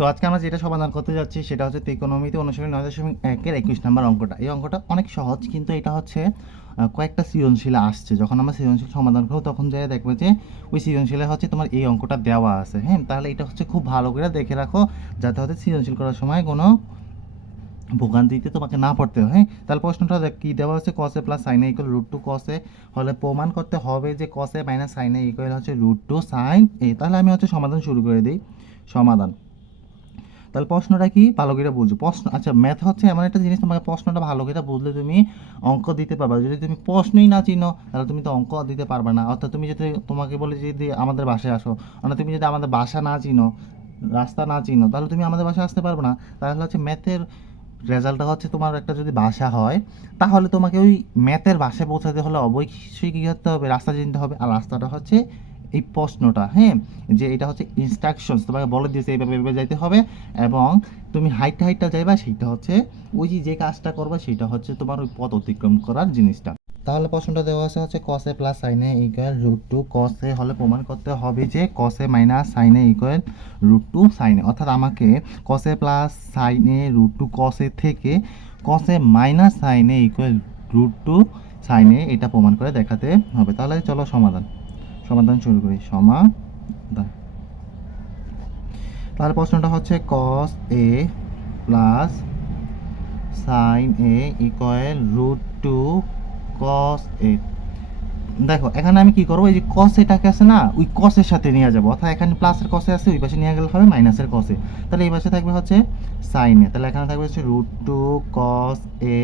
তো আজকে আমরা যেটা সমাধান করতে যাচ্ছি সেটা হচ্ছে ত্রিকোণমিতি অনুশীলনী 9.1-এর 21 নম্বর অঙ্কটা। এই অঙ্কটা অনেক সহজ, কিন্তু এটা হচ্ছে কয়েকটা সৃজনশীল আসছে। যখন আমরা সৃজনশীল সমাধান করবো তখন যাই দেখবে যে ওই সৃজনশীলে হচ্ছে তোমার এই অঙ্কটা দেওয়া আছে। হ্যাঁ, তাহলে এটা হচ্ছে খুব ভালো করে দেখে রাখো, যাতে হচ্ছে সৃজনশীল করার সময় কোনো ভোগান্তিতে তোমাকে না পড়তে হয়। হ্যাঁ, তাহলে প্রশ্নটা কি দেওয়া হচ্ছে, cos a plus sin a equal √2 cos a হলে প্রমাণ করতে হবে যে cos a minus sin a equal হচ্ছে √2 sin a। তাহলে আমি হচ্ছে সমাধান শুরু করে দিই। সমাধান, তাহলে প্রশ্নটা কি ভালো করে বুঝো। প্রশ্ন, আচ্ছা, ম্যাথ হচ্ছে এমন একটা জিনিস, তোমাকে প্রশ্নটা ভালো করে বুঝলে তুমি অঙ্ক দিতে পারবা। যদি তুমি প্রশ্নই না চিনো তাহলে তুমি তো অঙ্ক দিতে পারবে না। অর্থাৎ তুমি যদি তোমাকে বলে যদি আমাদের বাসায় আসো, মানে তুমি যদি আমাদের বাসা না চিনো, রাস্তা না চিনো, তাহলে তুমি আমাদের বাসায় আসতে পারবে না। তাহলে হচ্ছে ম্যাথের রেজাল্টটা হচ্ছে তোমার একটা যদি ভাষা হয়, তাহলে তোমাকে ওই ম্যাথের ভাষায় পৌঁছাতে হলে অবশ্যই কী করতে হবে, রাস্তা চিনতে হবে। আর রাস্তাটা হচ্ছে এই প্রশ্নটা। হ্যাঁ, যে এটা হচ্ছে ইনস্ট্রাকশনস, তোমাকে বলে দিয়েছে এইভাবে এইভাবে যাইতে হবে, এবং তুমি হাইটটা যাইবা, সেইটা হচ্ছে ওই যে কাজটা করবে সেটা হচ্ছে তোমার ওই পথ অতিক্রম করার জিনিসটা। তাহলে প্রশ্নটা দেওয়া আছে হচ্ছে cos a plus sin a equal √2 cos a হলে প্রমাণ করতে হবে যে cos a minus sin a equal √2 sin a। অর্থাৎ আমাকে cos a plus sin a √2 cos a থেকে cos a minus sin a equal √2 sin a এটা প্রমাণ করে দেখাতে হবে। তাহলে চলো সমাধান শুরু করি। সমাধান, তাহলে প্রশ্নটা হচ্ছে cos a plus sin a equal √2 cos a। দেখো এখানে আমি কি করবো, এই যে cos এটাকে আছে না, ওই cos এর সাথে নিয়ে যাবো। অর্থাৎ এখানে প্লাসের cos এ আছে, ওই পাশে নিয়ে গেলে হবে মাইনাসের cos এ। তাহলে এই পাশে থাকবে হচ্ছে sin a। তাহলে এখানে থাকবে হচ্ছে √2 cos a,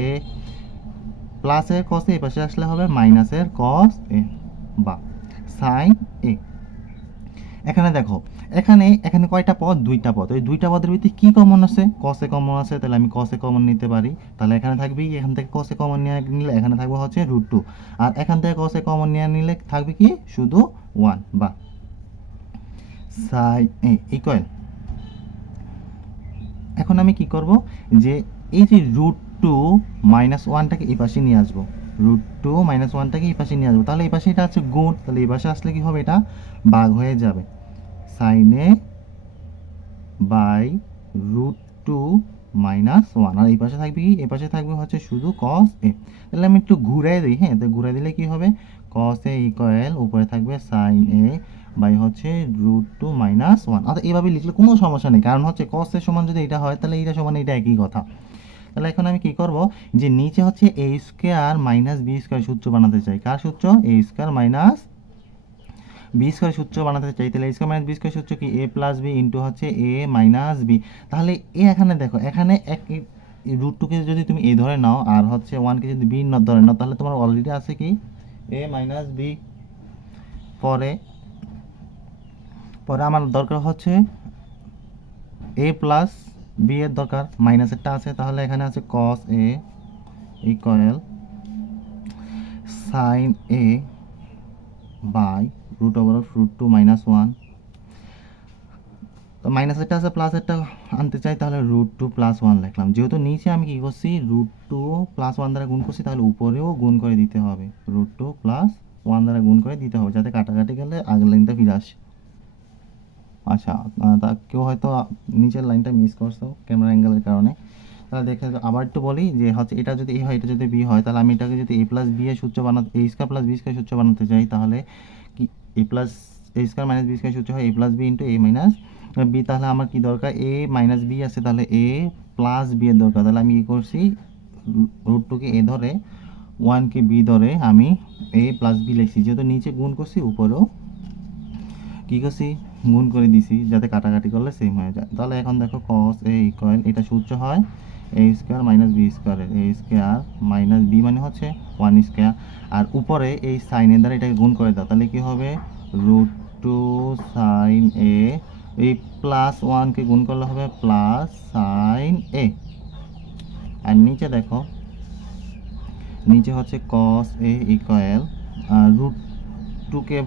প্লাসের cos এ এই পাশে আসলে হবে মাইনাসের cos a বা sin a। এখানে দেখো, এখানে কয়টা পদ, দুইটা পদ। ওই দুইটা পদের ভিত্তি কি কমন আছে, cos a কমন আছে, তাহলে আমি cos a কমন নিতে পারি। তাহলে এখানে থাকবে, এখান থেকে cos a কমন নিলে এখানে থাকবে হচ্ছে √2, আর এখান থেকে cos a কমন নিলে থাকবে কি শুধু 1 বা sin a ইকুয়াল। এখন আমি কি করব, যে এই যে √2 মাইনাস 1টাকে এই পাশে নিয়ে আসবো, √2 মাইনাস 1টাকে এই পাশে নিয়ে আসবো। তাহলে এই পাশে এটা আছে গুণ, তাহলে এই পাশে আসলে কি হবে, এটা ভাগ হয়ে যাবে sin a বাই √2 মাইনাস 1। আর এই পাশে থাকবে কি, এই পাশে থাকবে হচ্ছে শুধু cos a। তাহলে আমি একটু ঘুরাই দিই। হ্যাঁ, তো ঘুরাই দিলে কি হবে, cos a ইকুয়াল উপরে থাকবে sin a বাই হচ্ছে √2 মাইনাস 1। অর্থাৎ এইভাবে লিখলে কোনো সমস্যা নেই, কারণ হচ্ছে cos a সমান যদি এটা হয় তাহলে এইটা সমান এটা একই কথা। তাহলে এখন আমি কি করব, যে নিচে হচ্ছে a square minus b square সূত্র বানাতে চাই। কার সূত্র, a square minus B square সূত্র বানাতে চাই। তাহলে A square minus B square সূত্র কি, এ প্লাস বি ইন্টু হচ্ছে এ মাইনাস বি। তাহলে এ এখানে দেখো, এখানে এক √2কে যদি তুমি এ ধরে নাও আর হচ্ছে 1কে যদি বি ধরে নাও, তাহলে তোমার অলরেডি আছে কি এ মাইনাস বি। পরে পরে আমার দরকার হচ্ছে এ প্লাস বি এর দরকার, মাইনাসেরটা আছে। তাহলে এখানে আছে cos a equal sin a by √2 minus 1। তো মাইনাসেরটা আছে, প্লাসেরটা আনতে চাই, তাহলে √2 প্লাস 1 লিখলাম। যেহেতু নিচে আমি কি করছি, √2 প্লাস 1 দ্বারা গুণ করছি, তাহলে উপরেও গুণ করে দিতে হবে, √2 প্লাস 1 দ্বারা গুণ করে দিতে হবে, যাতে কাটাকাটি গেলে আগের লাইনটা ফিরে আসে। আচ্ছা, তা কেউ হয়তো নিচের লাইনটা মিস করছো ক্যামেরা অ্যাঙ্গেলের কারণে। তাহলে দেখে আবার একটু বলি, যে হচ্ছে এটা যদি এ হয়, এটা যদি বি হয়, তাহলে আমি এটাকে যদি এ প্লাস বি এর সূত্র বানাতে, এ স্কোয়ার প্লাস বি স্কোয়ার সূত্র বানাতে চাই, তাহলে কি এ প্লাস এ স্কোয়ার মাইনাস বি স্কোয়ার সূত্র হয় এ প্লাস বি ইন্টু এ মাইনাস বি। তাহলে আমার কি দরকার, এ মাইনাস বি আছে, তাহলে এ প্লাস বি এর দরকার। তাহলে আমি কি করছি, √2কে এ ধরে 1কে বি ধরে আমি এ প্লাস বি লিখছি। যেহেতু নিচে গুণ করছি, উপরেও কী করছি, গুণ করে দিছি, যাতে কাটাকাটি করলে সেম হয়ে যায়। তাহলে এখন দেখো cos a ইকুয়াল, এটা সূত্র হয় এ স্কোয়ার মাইনাস বি স্কোয়ারের, এ স্কোয়ার মাইনাস বি মানে হচ্ছে 1 স্কোয়ার, আর উপরে এই সাইনের দ্বারা এটাকে গুণ করে দাও। তাহলে কি হবে, √2 sin a, এই প্লাস 1কে গুণ করলে হবে প্লাস sin a। আর নিচে দেখো, নিচে হচ্ছে cos a ইকুয়াল √2কে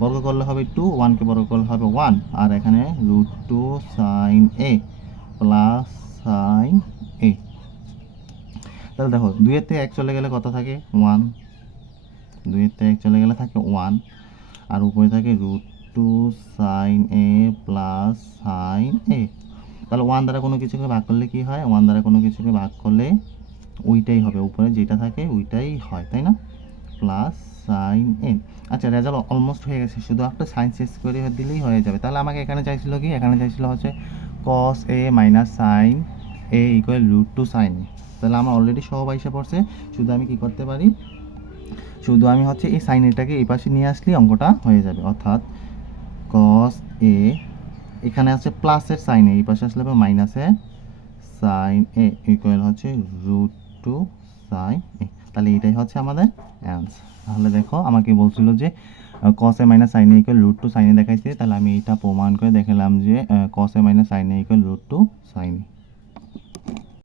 বর্গ করলে হবে 2, 1কে বর্গ করলে হবে 1, আর এখানে √2 sin a plus sin a। তাহলে দেখো 2 এর থেকে 1 চলে গেলে কত থাকে, 1। 2 এর থেকে 1 চলে গেলে থাকে 1, আর উপরে থাকে √2 sin a plus sin a। তাহলে 1 দ্বারা কোনো কিছুকে ভাগ করলে কি হয়, 1 দ্বারা কোনো কিছুকে ভাগ করলে ওইটাই হবে, উপরে যেটা থাকে ওইটাই হয়, তাই না? প্লাস সাইন এ। আচ্ছা, রেজাল্ট অলমোস্ট হয়ে গেছে, শুধু একটা সাইন শেষ করে দিলেই হয়ে যাবে। তাহলে আমাকে এখানে চাইছিল কি, এখানে চাইছিল হচ্ছে কস এ মাইনাস সাইন এ ইকুয়াল √2 সাইন এ। তাহলে আমার অলরেডি সব আইসা পড়ছে, শুধু আমি কি করতে পারি, শুধু আমি হচ্ছে এই সাইন এটাকে এই পাশে নিয়ে আসলে অঙ্কটা হয়ে যাবে। অর্থাৎ কস এ, এখানে আছে প্লাসের সাইন এ, এই পাশে আসলে মাইনাসে সাইন এ ইকুয়াল হচ্ছে √2 সাইন এ। তাহলে এটাই হচ্ছে আমাদের অ্যান্সার। তাহলে দেখো আমাকে বলছিল যে কস এ মাইনাস সাইন এ ইকুয়াল √2 সাইন এ দেখাইছে, তাহলে আমি এটা প্রমাণ করে দেখালাম যে কস এ মাইনাস সাইন এ ইকুয়াল √2 সাইন এ।